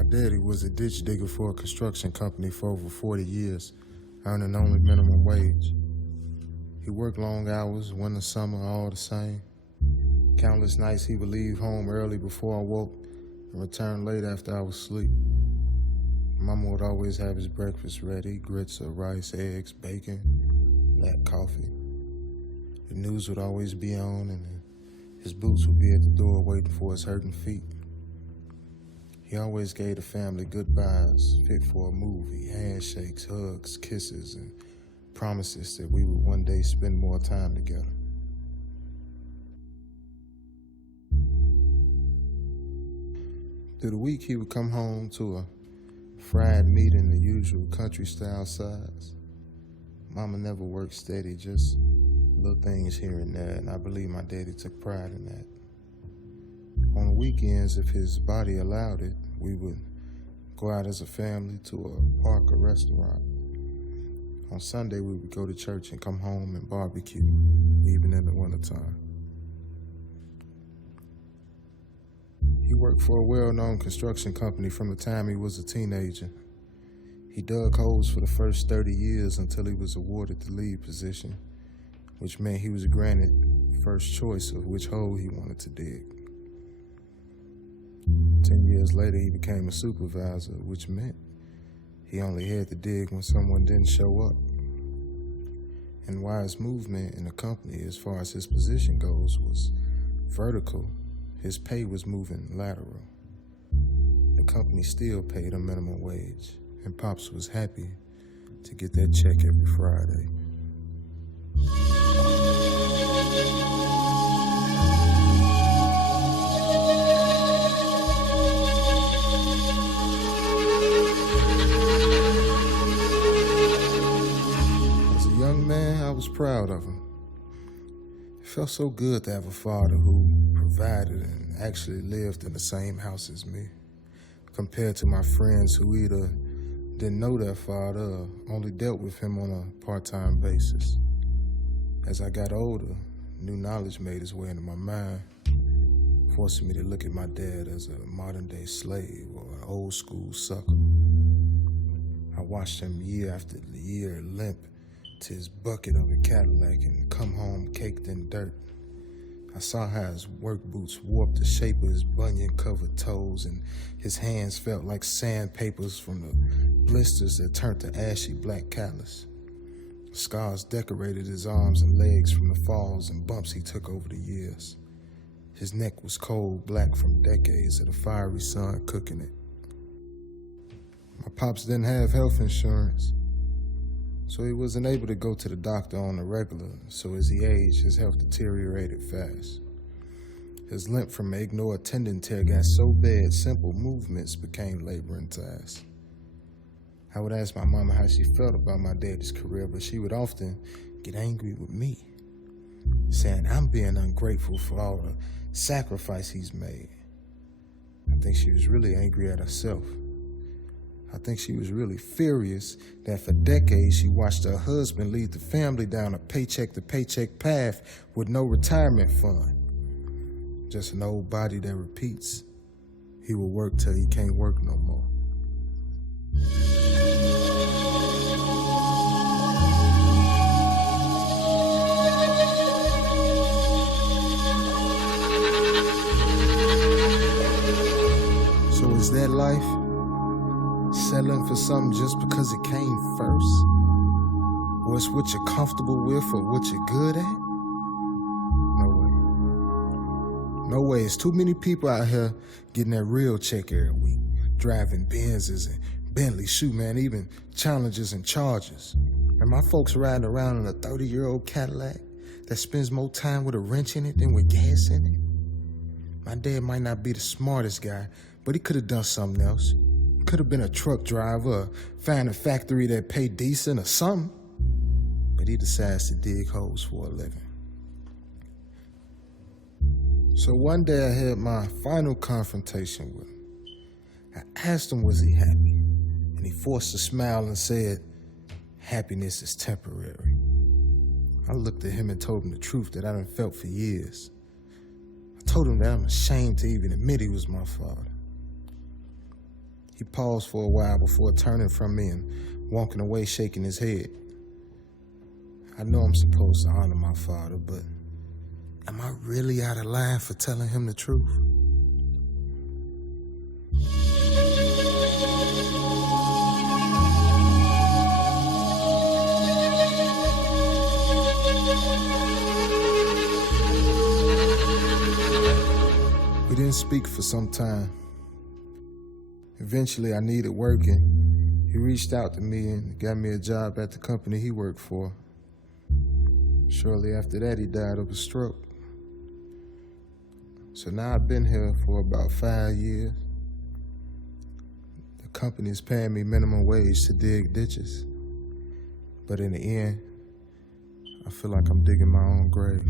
My daddy was a ditch digger for a construction company for over 40 years, earning only minimum wage. He worked long hours, winter, summer, all the same. Countless nights he would leave home early before I woke and return late after I was asleep. Mama would always have his breakfast ready, grits or rice, eggs, bacon, black coffee. The news would always be on and his boots would be at the door waiting for his hurting feet. He always gave the family goodbyes, fit for a movie, handshakes, hugs, kisses, and promises that we would one day spend more time together. Through the week, he would come home to a fried meat in the usual country-style size. Mama never worked steady, just little things here and there, and I believe my daddy took pride in that. On the weekends, if his body allowed it, we would go out as a family to a park or restaurant. On Sunday, we would go to church and come home and barbecue, even in the wintertime. He worked for a well-known construction company from the time he was a teenager. He dug holes for the first 30 years until he was awarded the lead position, which meant he was granted first choice of which hole he wanted to dig. 10 years later, he became a supervisor, which meant he only had to dig when someone didn't show up. And while his movement in the company, as far as his position goes, was vertical, his pay was moving lateral. The company still paid a minimum wage, and Pops was happy to get that check every Friday. I was proud of him. It felt so good to have a father who provided and actually lived in the same house as me, compared to my friends who either didn't know their father or only dealt with him on a part-time basis. As I got older, new knowledge made its way into my mind, forcing me to look at my dad as a modern-day slave or an old-school sucker. I watched him year after year limp to his bucket of a Cadillac and come home caked in dirt. I saw how his work boots warped the shape of his bunion-covered toes, and his hands felt like sandpapers from the blisters that turned to ashy black callus. Scars decorated his arms and legs from the falls and bumps he took over the years. His neck was cold black from decades of the fiery sun cooking it. My pops didn't have health insurance, so he wasn't able to go to the doctor on the regular, so as he aged, his health deteriorated fast. His limp from an ignored tendon tear got so bad, simple movements became laboring tasks. I would ask my mama how she felt about my daddy's career, but she would often get angry with me, saying I'm being ungrateful for all the sacrifice he's made. I think she was really angry at herself. I think she was really furious that for decades she watched her husband lead the family down a paycheck-to-paycheck path with no retirement fund. Just an old body that repeats. He will work till he can't work no more. So is that life? Settling for something just because it came first? Or it's what you're comfortable with or what you're good at? No way. No way. It's too many people out here getting that real check every week, driving Benzes and Bentleys, shoot man, even Challengers and Chargers. And my folks riding around in a 30-year-old Cadillac that spends more time with a wrench in it than with gas in it. My dad might not be the smartest guy, but he could have done something else. Could have been a truck driver, or found a factory that paid decent or something. But he decides to dig holes for a living. So one day I had my final confrontation with him. I asked him, was he happy? And he forced a smile and said, happiness is temporary. I looked at him and told him the truth that I done felt for years. I told him that I'm ashamed to even admit he was my father. He paused for a while before turning from me and walking away, shaking his head. I know I'm supposed to honor my father, but am I really out of line for telling him the truth? We didn't speak for some time. Eventually, I needed work, and he reached out to me and got me a job at the company he worked for. Shortly after that, he died of a stroke. So now I've been here for about 5 years. The company's paying me minimum wage to dig ditches. But in the end, I feel like I'm digging my own grave.